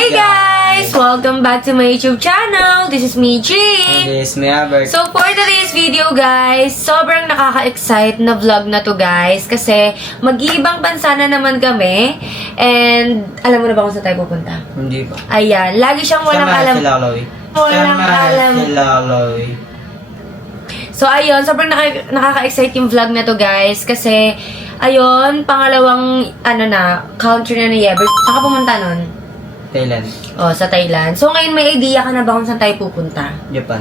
Hey guys! Welcome back to my YouTube channel. This is me, Jean. This is me, Albert. So for today's video guys, sobrang nakaka-excite na vlog na to guys. Kasi mag-iibang bansa na naman kami. And alam mo na ba kung saan tayo pupunta? Hindi pa. Ayan, lagi siyang walang alam. Walang alam. So ayun, sobrang nakaka-excite yung vlog na to guys. Kasi ayun, pangalawang country na ni Yever. Saan ka pumunta nun? Thailand. Oh, sa Thailand. So ngayon may idea ka na ba kung saan tayo pupunta? Japan.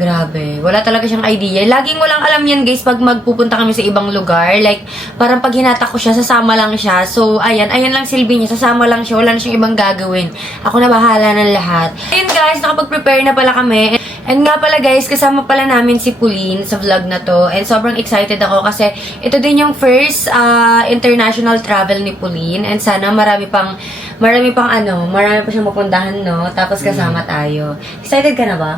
Grabe, wala talaga siyang idea. Laging walang alam yan guys pag magpupunta kami sa ibang lugar. Like, parang pag hinata ko siya, sasama lang siya. So, ayan lang silbi niya. Sasama lang siya, wala na siyang ibang gagawin. Ako na bahala ng lahat. Ayun guys, nakapag-prepare na pala kami. And nga pala guys, kasama pala namin si Pauline sa vlog na to. And sobrang excited ako kasi ito din yung first international travel ni Pauline. And sana marami pa siyang mapuntahan, no? Tapos kasama tayo. Excited ka na ba?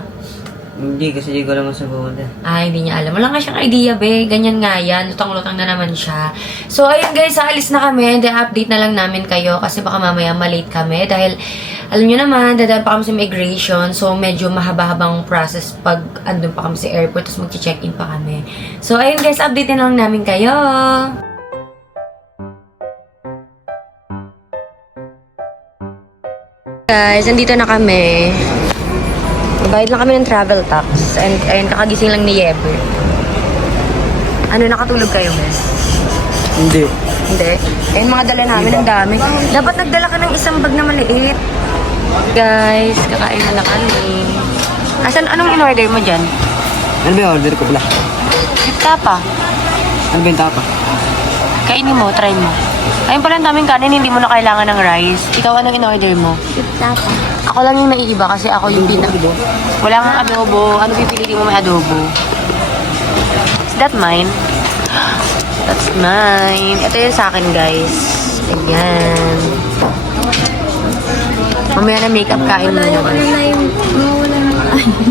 Hindi, kasi di ko alam sa pumunta. Hindi niya alam. Wala nga siyang idea, be. Ganyan nga yan. Lutang-lutang na naman siya. So, ayun guys, aalis na kami. And then, update na lang namin kayo kasi baka mamaya malate kami. Dahil, alam niyo naman, dadaan pa kami sa immigration. So, medyo mahaba-habang process pag andun pa kami sa airport. Tapos mag-check-in pa kami. So, ayun guys, update na lang namin kayo. Guys, nandito na kami. Bayad lang kami ng travel tax. And ayun, kakagising lang ni Yever. Nakatulog kayo, Mes? Hindi. Hindi? Ayun, mga dala namin, ang dami. Dapat nagdala ka ng isang bag na maliit. Guys, kakain na kami. Anong in-order mo dyan? Ano ba yung order ko pala? Tapa. Ano ba yung tapa? Kainin mo, try mo. Ayun pala ang daming kanin, hindi mo na kailangan ng rice. Ikaw, anong in-order mo? Tapa. Ako lang yung naiiba kasi ako yung Wala kang adobo. Ano pipiliin mo may adobo? Is that mine? That's mine. Ito yung sa akin, guys. Ayan. Mamaya na makeup kain mo naman.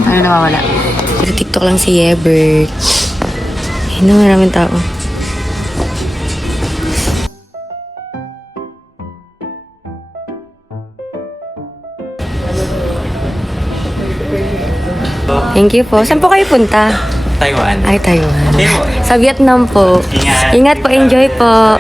Ano nawawala? Pero TikTok lang si Yebert. Ayun na, maraming tao. Thank you po. Saan po kayo punta? Taiwan. Ay, Taiwan. Taiwan. Sa Vietnam po. Ingat. Ingat po. Enjoy po.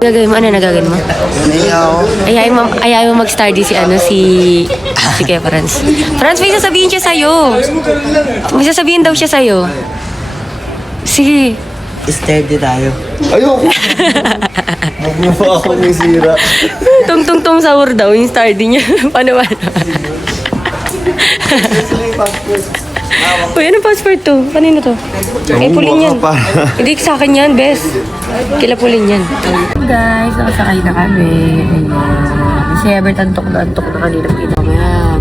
Gagawin mo? Ano nagagawin mo? Ayaw mo mag-study si Kuya Franz. Franz, may sasabihin siya sa'yo. May sasabihin daw siya sa'yo. Sige. Steady tayo. Ayoko! Huwag mo pa ako nisira. Tung-tung-tung sahur daw yung study niya. Paano ba? Uy, anong passport to? Kanino to? Eh, Pauline yan. Hindi sa akin yan, bes. Kila Pauline yan. Guys, nakasakay na kami. Ayan. Si Ebert antok na kanina.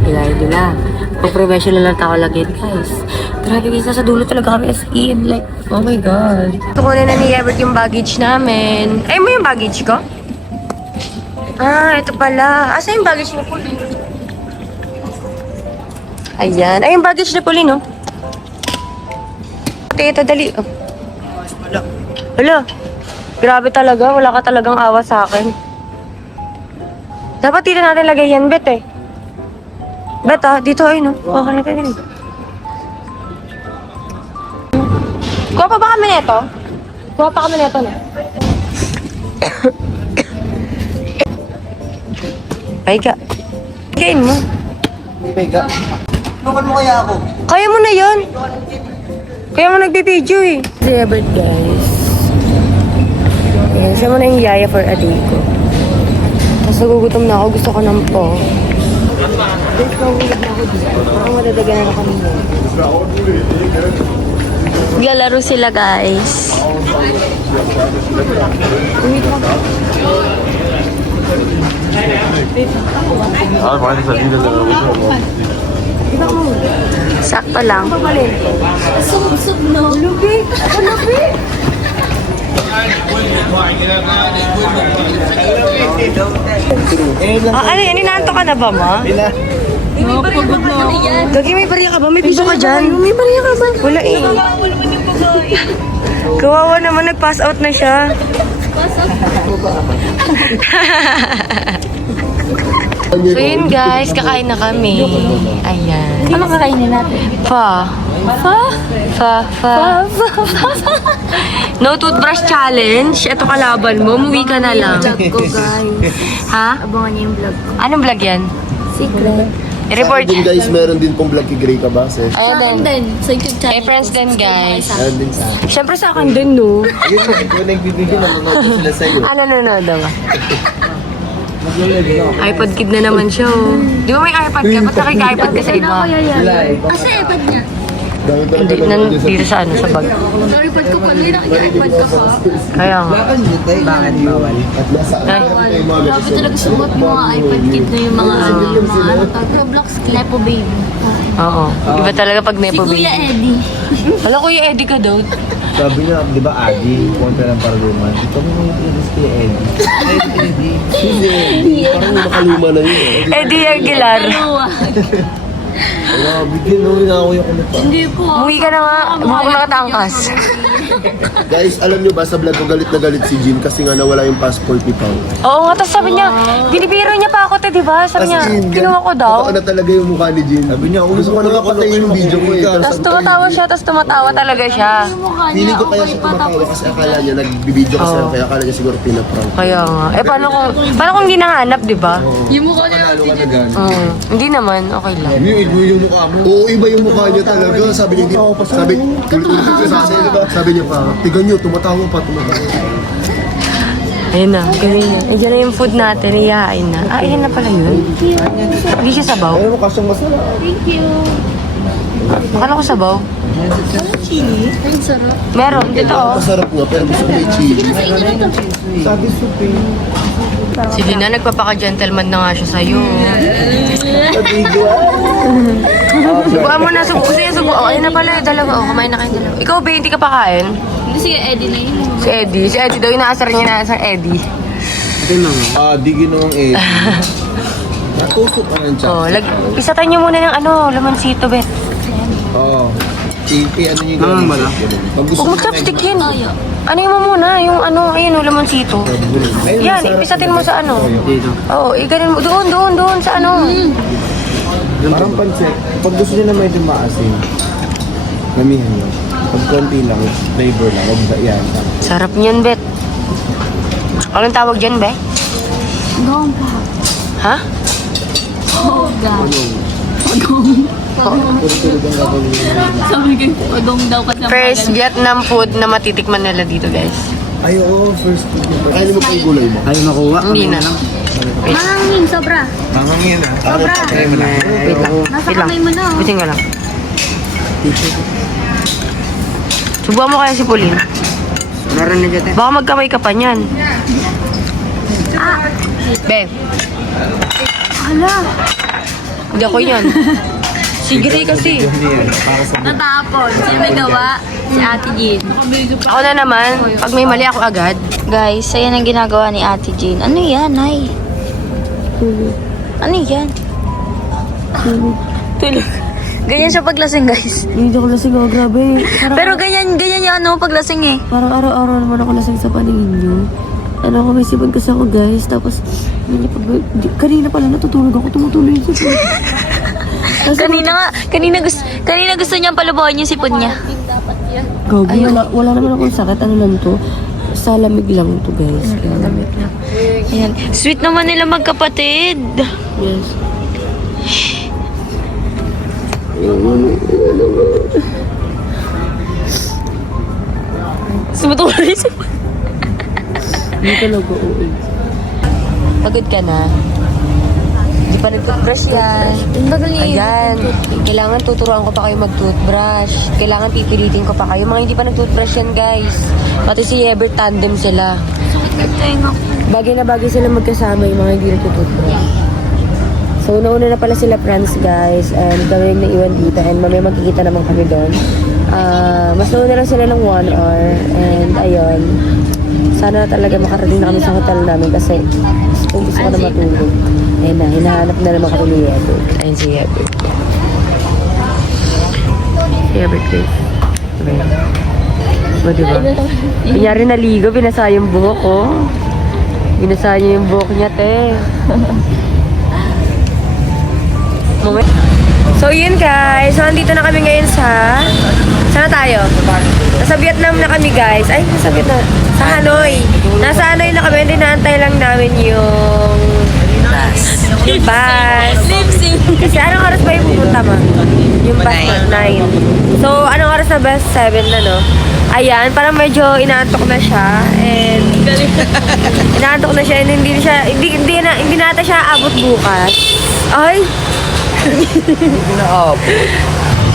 Kinain nila. Pag-professional lang tao lagi, guys. Grabe guys, nasa dulo talaga kami as in. Like, oh my God. Kukunin na ni Ebert yung baggage namin. Ay mo yung baggage ko? Ah, ito pala. Asa yung baggage ni Pauline? Ayan. Ay, yung baggage ni Pauline, no? Ito, dali. Oh. Hala. Grabe talaga. Wala ka talagang awa sa akin. Dapat dito natin lagay yan, Bet, eh. Bet, ah. Dito, ay, no? Okay na tayo. Kuha pa ba kami neto? Kuha pa kami neto, no? Ay ka. Kain mo. Mega. Bakit mo kaya ako? Kaya mo na yun. Kaya mo nagbibideo eh. Zebra guys. Ayan, siya mo na yung yaya for a day ko. Tapos nagugutom na ako. Gusto ko ng po. Guys, magugutom na ako dito. Parang madadaganan ako nila. Naglalaro sila, guys. Sakto lang. Sub-sub no. Lubi. Lubi. Ano yan? Inaanto ka na ba, ma? Gagi, may bariya ka ba? May piso ka dyan? May bariya ka ba? Wala eh. Kawawa naman, nag-pass out na siya. So yun guys, kakain na kami. Ayan. Ano kakainin natin? Fa. Fa. No toothbrush challenge. Ito kalaban mo. Umuwi ka na lang. Vlog ko, guys. Ha? Abangan niyo yung vlog ko. Anong vlog yan? Secret. I-report. Din guys, meron din pong vlog kay Grey Cabase. Ayan din. din. Sa YouTube channel. Hey friends din guys. Meron din sa akin. Siyempre sa akin din no. Ayun na, ikaw nagbibigay, nanonood sila sa'yo. Ano nanonood daw? iPod kid na naman siya oh. Di ba may iPad ka? Ba't nakika-iPad ka sa iba? Asa iPad niya? Hindi, dito sa ano, sa bag. Sorry, pad ko pa. May nakika-iPad ka pa. Kaya nga. Bakit bawal? At nasa Ay. Grabe talaga suot mo mga iPad kid na yung mga ano tag Roblox Nepo Baby. Oo. Iba talaga pag Si nepo Kuya baby. Eddie. Hala, Kuya Eddie ka daw. Sabi niya, di ba Adi, punta ng Paraluman. Ito mo yung pinis kay Eddie. Eddie. Parang nakaluma na yun. Eddie Aguilar. Dalawa. Wala, bigyan mo rin ako yung kulit pa. Hindi po. Umuwi ka na nga. Mukhang nakatangkas. Guys, alam niyo ba, sa vlog ko galit na galit si Jean kasi nga nawala yung passport ni Pao. Oo nga, tapos sabi niya, binibiro niya pa ako, di ba? Sabi niya, kinuha ko daw. Totoo na talaga yung mukha ni Jean. Sabi niya, gusto ko na mapatayin yung video ko eh. Tapos tumatawa siya, tapos tumatawa talaga siya. Feeling ko kaya siya tumatawa kasi akala niya nagbibideo kasi lang, kaya akala niya siguro pinaprank. Kaya nga. Eh, paano kung hindi nahanap, di ba? Yung mukha niya. Hindi naman, okay lang. Yung mukha mo. Oo, iba yung mukha niya talaga. Sabi niya, sabi niya pa, tigan niyo, tumatawa pa. Ayun na, gawin niya. Ayan na yung food natin, iyahain na. Ah, ayan na pala yun. Hindi siya sabaw. Ayun mo, kasyang masarap. Thank you. Akala ko sabaw. Chili? Ay, sarap. Meron, dito oh. Masarap nga, pero gusto ko may chili. Sa inyo na to. Sabi supi. Si Lina, nagpapaka-gentleman na nga siya sa'yo. Subuan mo na, subuan. Ayun na pala, dalawa. Oh, kumain na kayong dalawa. Ikaw, ba, hindi ka pa kain? Hindi si Eddie na yun. Si Eddie daw, inaasar niya na sa Eddie. Di ginawang egg. Natusok ka ng Oh, chop. pisatan niyo muna ng laman-sito, Bet. Oo. Ano nyo gano'n? Pag gusto Huwag mag-chopstick yun. Ano mo muna, yung ayun, laman-sito. Yan, ipisatin mo sa Dito. Oo, iganin mo. Doon, sa Parang pancit. Pag gusto nyo na medyo maasim, namihan nyo. Pag konti lang, flavor lang, huwag yan. Sarap niyan, Bet. Anong tawag dyan, Be? Gong pa. Ha? Gong. Sabi ko, pagong daw kasi ang First Vietnam food na matitikman nila dito, guys. Ay, oo, first. Kainin mo pa yung gulay mo. Ayaw makuha. Hindi na. Mahangin, sobra. Mamangin ah. Sobra. Wait lang. Nasa kamay mo na. oh. Bitin ka lang. Subuhan mo kaya si Pauline. Meron na dyan. Baka magkamay ka pa niyan. Be, Hala. hindi ako yan. Si Gray kasi. Natapon. Sino may gawa? Si Ate Jean. Ako na naman, pag may mali ako agad. Guys, ayan ang ginagawa ni Ate Jean. Ano yan, Nay? Ano yan? Tulog. Ganyan siya paglasing, guys. Hindi ako lasing ako, grabe. Pero ganyan yung ano, paglasing eh. Parang araw-araw naman ako lasing sa paningin niyo. Ano ako, may sipon kasi ako guys. Tapos, kanina pala natutulog ako, tumutuloy yung sipon. Kanina gusto niyang palubuhan yung sipon niya. Gogi, wala naman akong sakit. Ano lang to? Sa lamig lang to guys. Lamig lang. Ayan. Sweet naman nila magkapatid. Yes. Sumutuloy yung sipon. Hindi talaga oo. Pagod ka na? Hindi pa nag-toothbrush yan. Ayan. Kailangan tuturuan ko pa kayo mag-toothbrush. Kailangan pipilitin ko pa kayo. Mga hindi pa nag-toothbrush yan, guys. Pati si Ever tandem sila. Bagay na bagay sila magkasama yung mga hindi nagtututbrush. So, nauna na pala sila friends guys. And kami yung naiwan dito. And mamaya magkikita naman kami doon. Mas nauna lang sila ng 1 hour. And ayun. Sana talaga makarating na kami sa hotel namin kasi gusto ko na matulog. Ayun na, hinahanap na naman kami ni Ebert. Ayun si Ebert. Si Ebert guys. O diba? Kunyari naligo, binasa yung buhok ko. Binasa niya yung buhok niya, te. So yun guys, so nandito na kami ngayon sa... Saan na tayo? Nasa Vietnam na kami guys. Ay, nasa Vietnam. Sa Hanoi. Nasa Hanoi na kami. Dinaantay lang namin yung... Bus. Kasi anong oras ba yung pupunta mo? Yung bus na 9. So, anong oras na bus? 7 na, no? Ayan, parang medyo inaantok na siya. And... inaantok na siya and hindi nata siya abot bukas. Ay!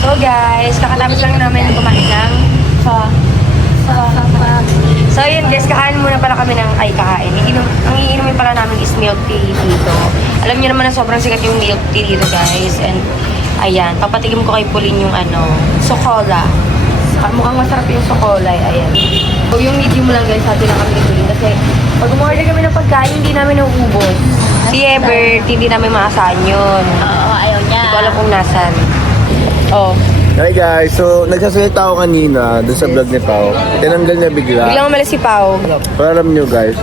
So guys, kakatapos lang namin kumain ng So yun guys, kakain muna pala kami ng kakain. Ang iinumin pala namin is milk tea dito. Alam niyo naman na sobrang sikat yung milk tea dito guys. And ayan, papatikim ko kay Pauline yung Socola. Mukhang masarap yung Socola, ayan. So yung medium lang guys, hati lang kami ni Pauline. Kasi pag umorder kami ng pagkain, hindi namin nauubos. Si Ebert, hindi namin maasahan yun. Oo, ayaw niya. Hindi ko alam kung nasan. Oh. Hi guys, so nagsasalita ako kanina dun sa vlog ni Pao. Tinanggal niya bigla. Biglang umalis si Pao. Pero alam niyo guys,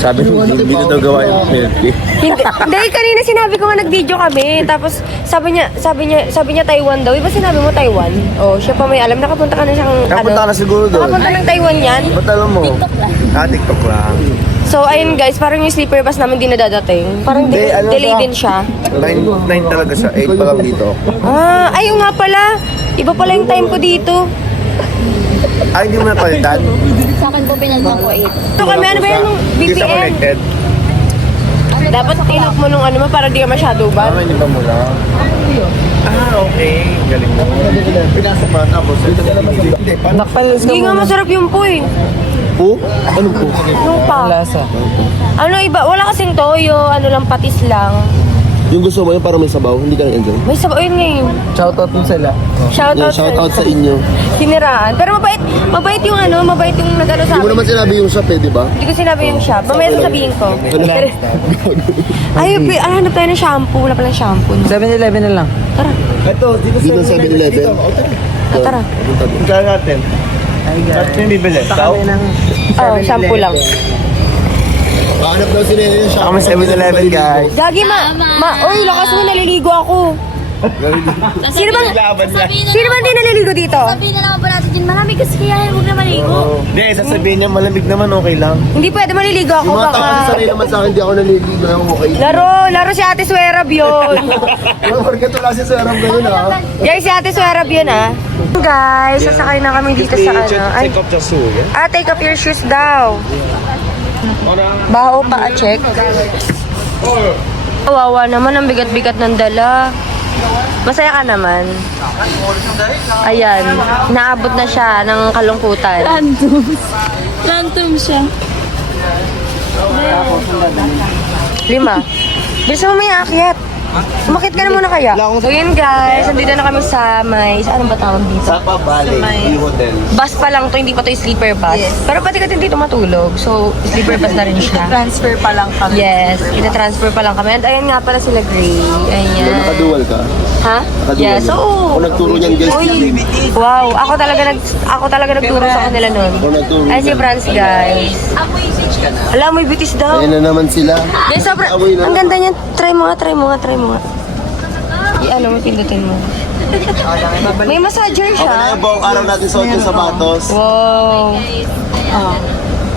sabi niya hindi ko daw gawa yung milk tea. Hindi, kanina sinabi ko nga nag-video kami. Tapos sabi niya Taiwan daw. Iba sinabi mo Taiwan? Oh, siya pa may alam. Nakapunta ka na siyang Nakapunta ka na siguro doon. Nakapunta ng Taiwan yan. Ba't alam mo? TikTok lang. TikTok lang. So, ayun guys, parang yung sleeper bus namin di nadadating. Parang Hindi, ano delay ba? din siya. 9 talaga siya, 8 pa lang dito. Ayun nga pala. Iba pala yung time ko dito. Ay, hindi mo napalitan? Sa akin po pinalma ko 8. So, kami ano ba yan nung Hindi siya BPM? connected. Dapat ilok mo nung mo para di ka masyado ba? Hindi pa mula. Okay. Galing mo. Pinasa pa, tapos. Hindi nga masarap yung po eh. Po? Ano po? Yung pa. Ano iba? Wala kasing toyo. Ano lang, patis lang. Yung gusto mo yun parang may sabaw, hindi ka na-enjoy? May sabaw yun ngayon. Shoutout mo sila. Shoutout Shoutout sa inyo. Siniraan. Pero mabait yung mabait yung nag-ano sa Hindi mo amin. naman sinabi yung shop eh, di ba? Hindi ko sinabi yung shop. Mamaya sasabihin ko. Ay, hanap tayo ng shampoo. Wala palang shampoo. No? 7-Eleven na lang. Tara. Ito, dito Dito sa 7-Eleven. Tara. Kaya natin. Ba't yung bibili? Tao? Oh, shampoo lang. Hanap daw sila yung shop. Ako 7-Eleven guys. Gagi Uy, lakas mo, naliligo ako. Sino bang di naliligo dito? Sabihin na naman po natin dyan, malamig kasi kaya huwag na maligo. Hindi, sasabihin niya malamig naman, okay lang. Hindi pwede maliligo ako. Yung mga tao Baka... sanay naman sa akin, di ako naliligo lang okay. Laro si Ate Swerab yun. Yung forget wala si Sir Ram ganun ha. Guys, si Ate Swerab yun Guys, sasakay na kami dito sa Ay, Take off the shoe, yeah? take off your shoes daw. Baho pa, check. Kawawa naman, ang bigat-bigat ng dala. Masaya ka naman. Ayan, naabot na siya ng kalungkutan. Random siya. 5. Bilisan mo may akyat. Umakit ka na muna kaya? So yun guys, nandito na kami sa may, sa anong ba tawag dito? Sapa Valley, View Hotel. Bus pa lang to, hindi pa to yung sleeper bus. Pero pati ka din dito matulog. So, sleeper bus na rin siya. Transfer pa lang kami. Yes, ina-transfer pa lang kami. And ayun nga pala sila Gray. Ayan. Nakadual ka? Ha? Nakadual Yes, ka? oo. Ako nagturo niyan guys. Uy, wow, ako talaga nagturo sa kanila nun. Ako nagturo Ay, si niyan. Franz, guys. Alam mo, bitis daw. Ayun na naman sila. Guys, sobra, Amoy na. ang ganda niyan. Try mo nga. I-ano mo, pindutin mo. May massager Okay na siya. yung buong araw natin suot yung sapatos. Wow.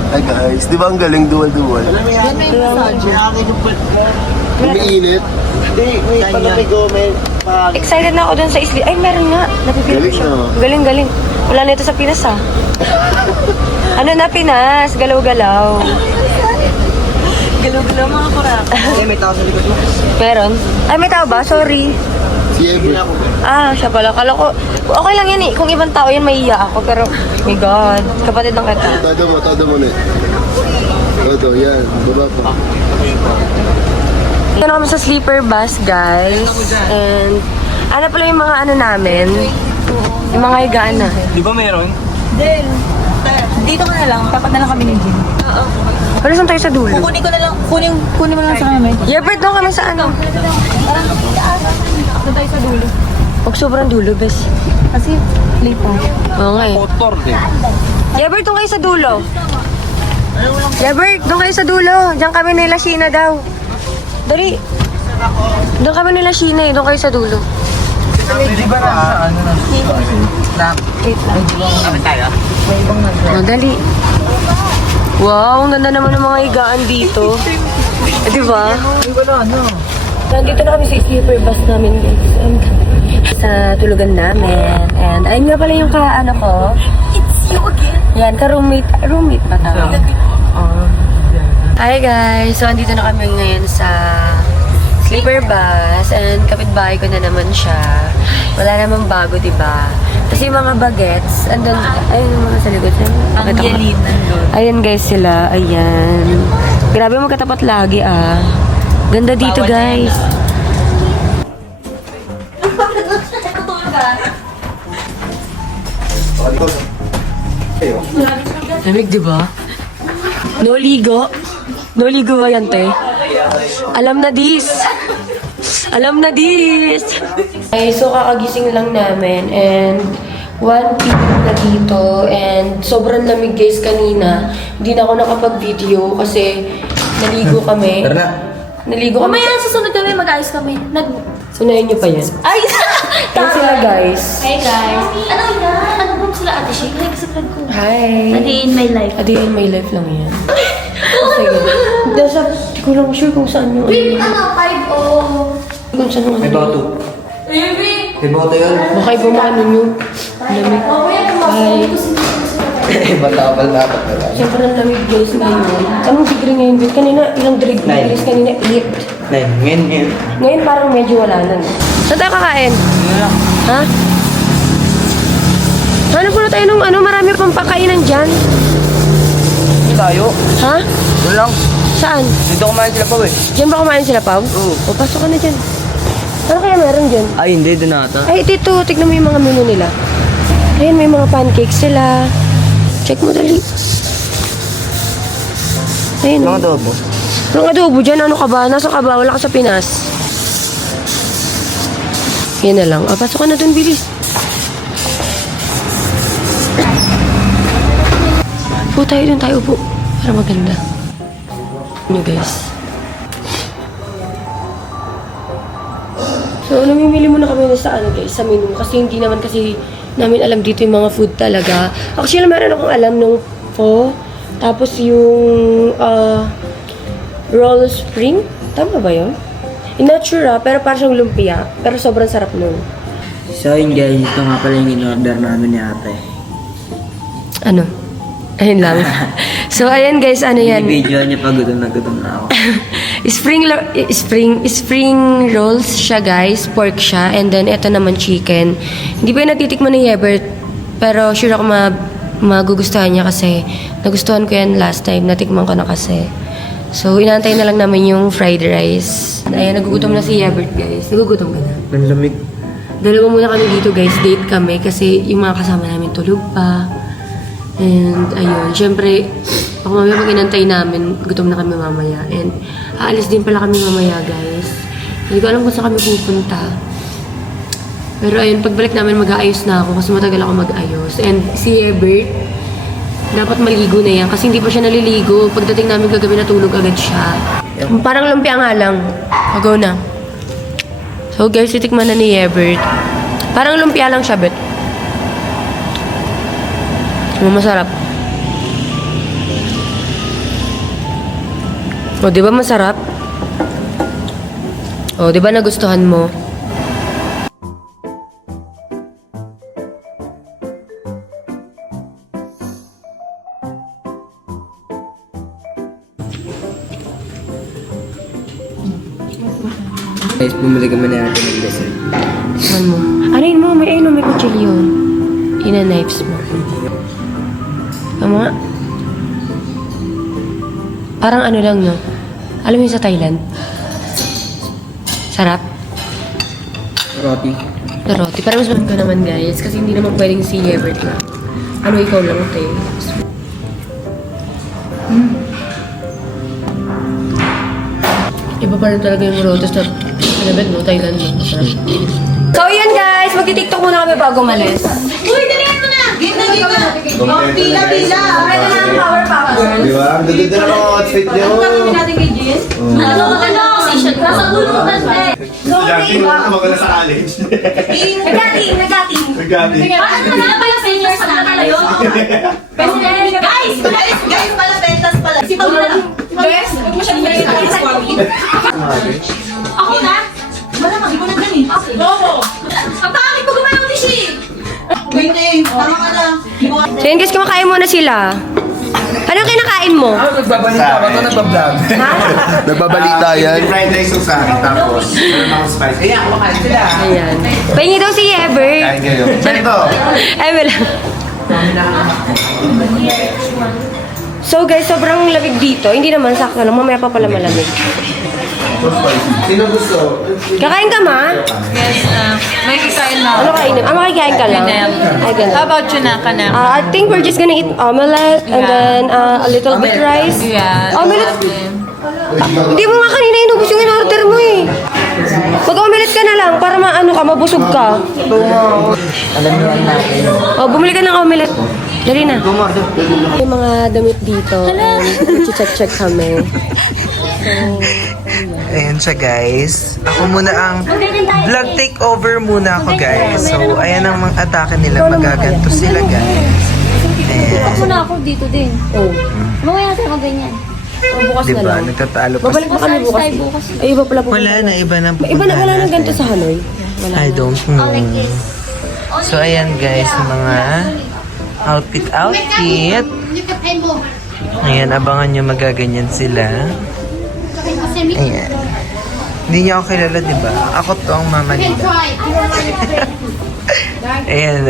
Ay guys, di ba ang galing dual-dual? Umiinit. Hindi, may palamigo, may pag... Excited na ako dun sa isli. Ay, meron nga. Napipili Galing ko siya. na. Galing. Wala na ito sa Pinas, ha? Ano na Pinas? Galaw-galaw. Galaw-galaw mga kurap. may tao sa likod mo. Meron? Ay, may tao ba? Sorry. Si Ever. Ah, siya pala. Kala ko, okay lang yan eh. Kung ibang tao yan, maiiya ako. Pero, my God. Kapatid ng kita. Todo mo na. Todo, yan. Baba pa. Dito na kami sa sleeper bus, guys. And, ano pala yung mga ano namin? Yung mga higaan na. Di ba meron? Del, dito ka na lang. Tapat na lang kami ni Jim. Pero saan tayo sa dulo? Kukunin ko na lang. Kunin mo na lang sa kami. Yeah, but doon kami sa ano? Doon tayo sa dulo. Huwag sobrang dulo, bes. Kasi, late pa. Oo nga eh. Motor din. Yabert, doon kayo sa dulo. Yabert, doon kayo sa dulo. Diyan kami nila Sheena daw. Dali. Doon kami nila Sheena eh. Doon kayo sa dulo. Di ba na ano na? Kami tayo? Oh, dali. Wow, ang ganda naman ng mga higaan dito. Eh, di ba? Di ba na ano? Nandito na kami sa sleeper bus namin, guys. And, sa tulugan namin. And ayun nga pala yung ano ko. It's you again. Yan, ka-roommate pa tawag. Oh. Hi guys! So, andito na kami ngayon sa sleeper bus and kapitbahay ko na naman siya. Wala namang bago, diba? Kasi yung mga bagets, andun, ayun yung mga sa likod. Ang yelin nandun. Ayan guys sila, ayan. Grabe magkatapat lagi ah. Ganda dito guys. Lamig, di ba? No ligo. No ligo ba yan, te? Alam na this. Alam na this. Ay, so kakagising lang namin and 1 p.m. na dito and sobrang lamig guys kanina. Hindi na ako nakapag-video kasi naligo kami. Tara na. Naligo kami. Mamaya susunod kami, mag-ayos kami. Sunayin niyo pa yan. Ay! Yan sila guys. Hey guys. Ano yan? Ano bang sila ate Shea? Like sa vlog ko. Hi. A day in my life. A day in my life lang yan. Sige. Hindi ko lang sure kung saan yung Ano? 5-0. Kung saan yung May bato. Baby! May bato yun. Baka iba mga ano nyo. Lamig. Bye. Matapal dapat na lang. Sobrang lamig guys ngayon. Anong degree ngayon? Babe? Kanina, ilang degrees? Kanina, 8. Ngayon. Ngayon parang medyo wala na. Saan tayo kakain? Ha? Hanap muna tayo nung marami pang pakainan dyan. Hindi tayo. Ha? Doon lang. Saan? Dito kumain sila pa eh. Diyan ba kumain sila, Pao? Oo. O, pasok ka na dyan. Ano kaya meron dyan? Ay, hindi. Doon ata. Ay, dito, tignan mo yung mga menu nila. Ayun, may mga pancakes sila. Check mo dali. Ayun. Mga adobo. Anong adobo dyan? Ano ka ba? Nasa ka ba? Wala ka sa Pinas. Yan na lang. Pasok ka na dun, bilis. Upo tayo dun, tayo upo. Para maganda. Nyo guys. So, namimili muna kami na sa guys, sa menu. Kasi hindi naman kasi namin alam dito yung mga food talaga. Actually, meron akong alam nung pho. Tapos yung roll spring. Tama ba yun? Not sure pero parang siyang lumpia. Pero sobrang sarap nun. So yun guys, ito nga pala yung in-order namin ni ate. Ano? Ayun lang. So, ayan guys, ano yan? Video niya pa gutom na ako. Spring rolls siya guys. Pork siya. And then, ito naman chicken. Hindi pa yung natitikman ni Hebert. Pero sure ako magugustuhan niya kasi nagustuhan ko yan last time. Natikman ko na kasi. So, inaantay na lang namin yung fried rice. Ayan, nagugutom na si Yabert, guys. Nagugutom ka na? Ang lamig. Dalawa muna kami dito, guys. Date kami kasi yung mga kasama namin tulog pa. And, ayun. Siyempre, pag mamaya pag inantay namin, gutom na kami mamaya. And, aalis din pala kami mamaya, guys. Hindi ko alam kung saan kami pupunta. Pero ayun, pagbalik namin mag-aayos na ako kasi matagal ako mag-ayos. And si Ebert, dapat maligo na yan kasi hindi pa siya naliligo. Pagdating namin kagabi natulog agad siya. Parang lumpia nga lang. Agaw na. So guys, titikman na ni Ebert. Parang lumpia lang siya, bet. Masarap. O, di ba masarap? O, di ba nagustuhan mo? Guys, bumili kami na natin ng dessert. Saan mo? Ano mo? May kutsilyo. Ina-knives mo. Tama? Parang ano lang, no? Alam mo yung sa Thailand? Sarap? Roti. Roti. Parang mas ko naman, guys. Kasi hindi naman pwedeng si Everett na. Ano, ikaw lang, te. Iba pa rin talaga yung rotos na pinabit mo, Thailand mo. Masarap. So, yun guys. Magti-tiktok muna kami bago malis. Uy, dalihan mo na! Game na, game na! Oh, pila! Pwede na ang power popcorn. Di ba? Ang gaganda na mga outfit niyo. natin kay Jess? Ano? Position. Nasa dulo mo na, Estudyante mo na maganda sa college. Nagating. Nagkati. Paano na pala seniors na tayo? Guys, pala, pentas pala. Si Paul na. Guys, huwag mo siyang Ako na? Malamang, ikaw na dyan eh. Oo. Ang pangit ko gumalaw ni Shi. Wait, tama ka na. So, yun guys, kumakain muna sila. Ano kinakain mo? Nagbabalita ba ito? Nagbablog? Nagbabalita yan? Fried rice yung sa akin, tapos meron akong spice. Ayan, kumakain sila. Ayan. Pahingi daw si Ebert. Kain kayo. Ito. Ay, wala. So guys, sobrang lamig dito. Hindi naman sakto lang. Mamaya pa pala malamig. Sino gusto? Kakain ka, ma? Yes, may kikain na. Ano kainin? Makikain ka lang. Ay, ganun. How about you na ka na? I think we're just gonna eat omelette and then a little bit rice. Yeah. Omelette? Hindi mo nga kanina inubos yung in-order mo eh. Mag-omelette ka na lang para maano ka, mabusog ka. Alam niyo ang natin. O, bumili ka ng omelette. Dali na. May mga damit dito. Check kami. Ayan siya guys. Ako muna ang vlog takeover muna ako guys. So ayan ang mga atake nila. Magaganto sila guys. Ayan. Muna ako dito din. Oh. Mamaya natin ako ganyan. Bukas na Diba? lang. Nagtatalo pa Babalik pa kami bukas. Ay, iba pala po. Wala na. Iba na Iba na wala nang ganito sa Hanoi. I don't know. So ayan guys. Mga outfit. Ayan. Abangan nyo magaganyan sila. Ayan. Hindi niya ako kilala, di ba? Ako to ang mama nila. Ayan.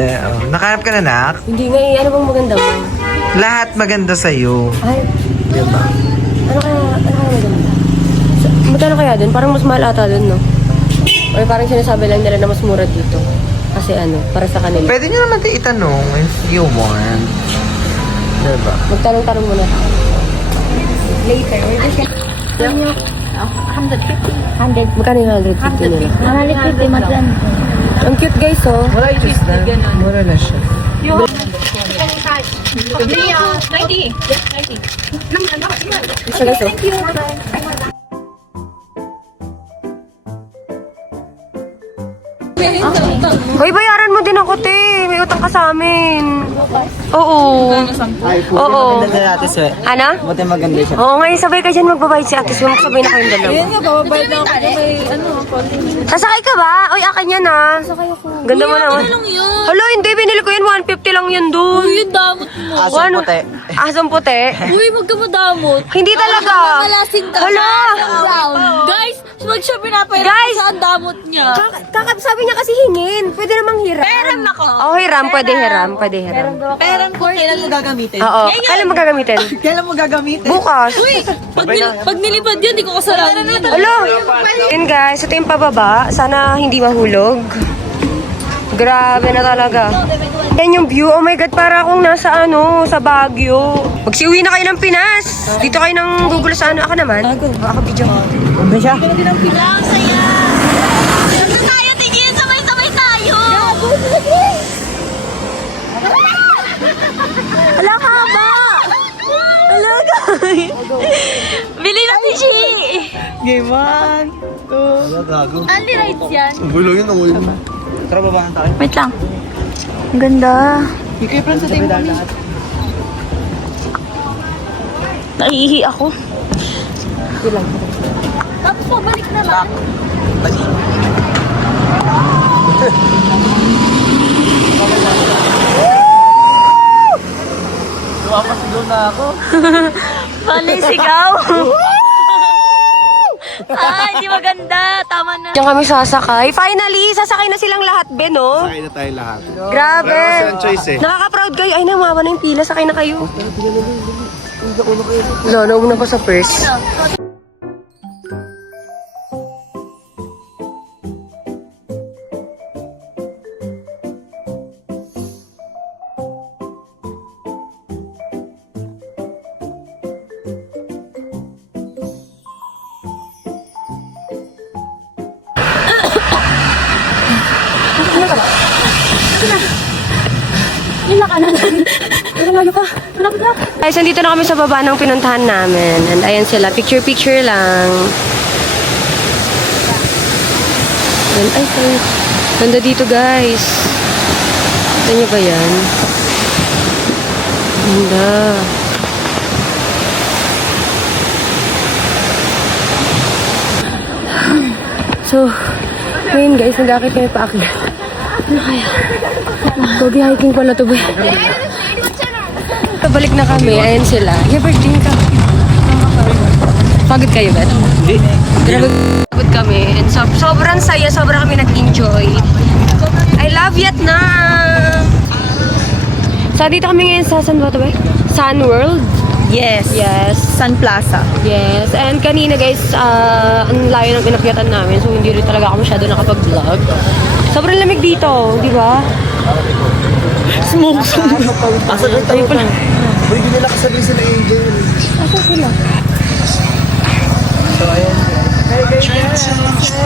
Nakahanap ka na, nak? Hindi nga eh. Ano bang maganda mo? Lahat maganda sa'yo. Ay, Di ba? ano kaya maganda? Magkano kaya dun? Parang mas mahal ata dun, no? Or parang sinasabi lang nila na mas mura dito. Kasi ano, para sa kanila. Pwede nyo naman tayo itanong if you want. Di ba? Magtanong-tanong muna. Later, we're just gonna... 100. Magkano yung 150 nila? 150 matlan. Ang cute guys, oh. Mura na siya. Isa guys, oh. Hoy, bayaran mo din ako, te. May utang ka sa amin. Oo. Oo. Maganda natin, sir. Ano? Buti maganda siya. Oo, ngayon sabay ka dyan magbabayad si Ate Swim. Sabay na kayong dalawa. Bababayad na ako may Sasakay ka ba? Uy, akin yan ah. Sasakay ako. Ganda mo naman. Hala, hindi. Binili ko yan. 150 lang yan dun. Uy, yung damot mo. Asong puti. Asong puti? Uy, wag ka madamot. Hindi talaga. Malasin ka. Hala! Guys, wag siya pinapayaran Guys! sa ang damot niya. Sabi niya kasi hingin. Pwede namang hiram. Peram ako. Oh, hiram. Pwede hiram. Pwede hiram. Pero parang kung kailan mo gagamitin. Oo. Kailan mo gagamitin? Kailan mo gagamitin? Bukas. Pag nilipad yun, di ko kasalanan yun. Hello! Yun guys, ito yung pababa. Sana hindi mahulog. Grabe na talaga. Yan yung view. Oh my God, para akong nasa sa Baguio. Magsiuwi na kayo ng Pinas. Dito kayo ng Google sa Ako naman. Ako video. Ano siya? Ang saya. Saan tayo? Tingin, sabay-sabay tayo. Ala ka ba? Ala guys. Bili na si Shi. Game 1, 2. Gago. Andy rides yan. Ang gulo yun, ang gulo. Tara, babaan tayo. Wait lang. Ang ganda. Ikay friends sa team kami. Naiihi ako. Tapos pabalik naman. Papasigaw na ako. Panisigaw. Hindi maganda. Tama na. Diyan kami sasakay. Finally, sasakay na silang lahat, Ben, no? Sakay na tayo lahat. Grabe. Wala kasi ang choice eh. Nakaka-proud kayo. Ay, namawa na yung pila. Sakay na kayo. Wala, nauna pa sa first. Guys, nandito na kami sa baba ng pinuntahan namin. And ayan sila, picture-picture lang. And, ay, sorry. Ganda dito, guys. Kita niyo ba yan? Ganda. So, ngayon guys, nag-akit kami paakyat. Ano kaya? Gogi hiking pala to, boy. Balik na kami, ayan sila. Yeah, birthday ka. Pagod kayo ba? Hindi. Pagod kami. And sobrang saya, sobrang kami nag-enjoy. I love Vietnam! So, dito kami ngayon sa San ba ito ba? Sun World? Yes. Yes. Sun Plaza. Yes. And kanina guys, ang layo ng inakyatan namin. So, hindi rin talaga ako masyado nakapag-vlog. Sobrang lamig dito, di ba? Smoke. Asa na tayo pala? Uy, hindi nila kasabi sila Angel. Asa sila? So, ayan. Hey guys.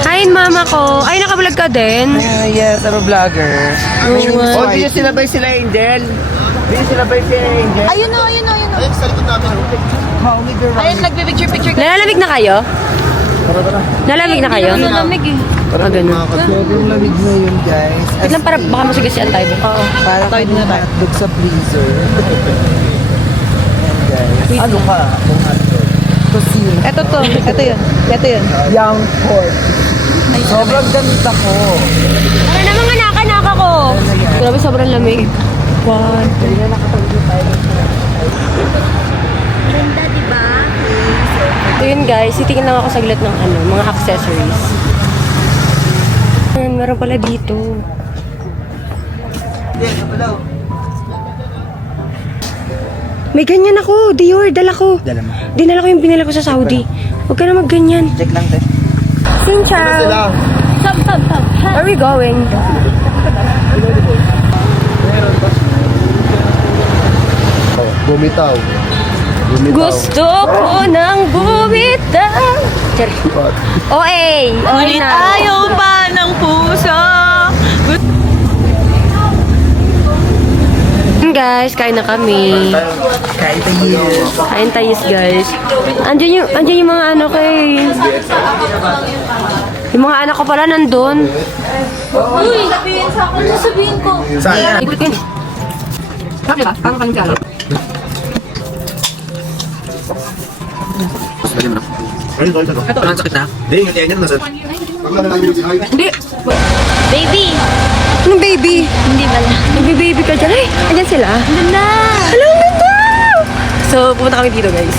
Hi, mama ko. Ay, nakablog ka din? Yes, I'm a vlogger. Oh, di nyo sinabay sila Angel. Di nyo sinabay sila Angel. Ayun o, ayun o, ayun o. Ayun, sa likod namin. How me girl. Ayun, nagbe-picture-picture ka. Nalalamig na kayo? Nalamig na kayo? Malamig eh. Ah, ganun. Sobrang lamig na yun, guys. Wait lang, para baka masigasian tayo. Oo. Para Tayo din na tayo. hotdog sa freezer. Ayan, guys. Ano ka? Kung hotdog. Tosino. Ito to. Ito yun. Ito yun. Young pork. Sobrang ganda ko. Tara na mga anak ako. Grabe, sobrang lamig. What? Ganda, diba? So yun guys, titingin lang ako saglit ng mga accessories. Ayan, meron pala dito. May ganyan ako, Dior, dala ko. Dala mo. Dinala ko yung binila ko sa Saudi. Huwag ka na magganyan. Check lang, te. Xin chào. Stop. Where are we going? Bumitaw. Gusto ko ng bumitaw. OA. Ngunit ayaw pa ng puso. Guys, kain na kami. Kain tayo guys. Andiyan yung mga yung mga anak ko pala nandun. Uy, sabihin sa akin. Sasabihin ko. Ikot ko yun. Sabi ba? Parang kami kala. Ang sakit na? Hindi, yung Angel nasa... Hindi. Baby. Anong baby? Hindi pala. Baby ka dyan. Ay, andyan sila. Ganda. Hello, ganda! So, pumunta kami dito guys.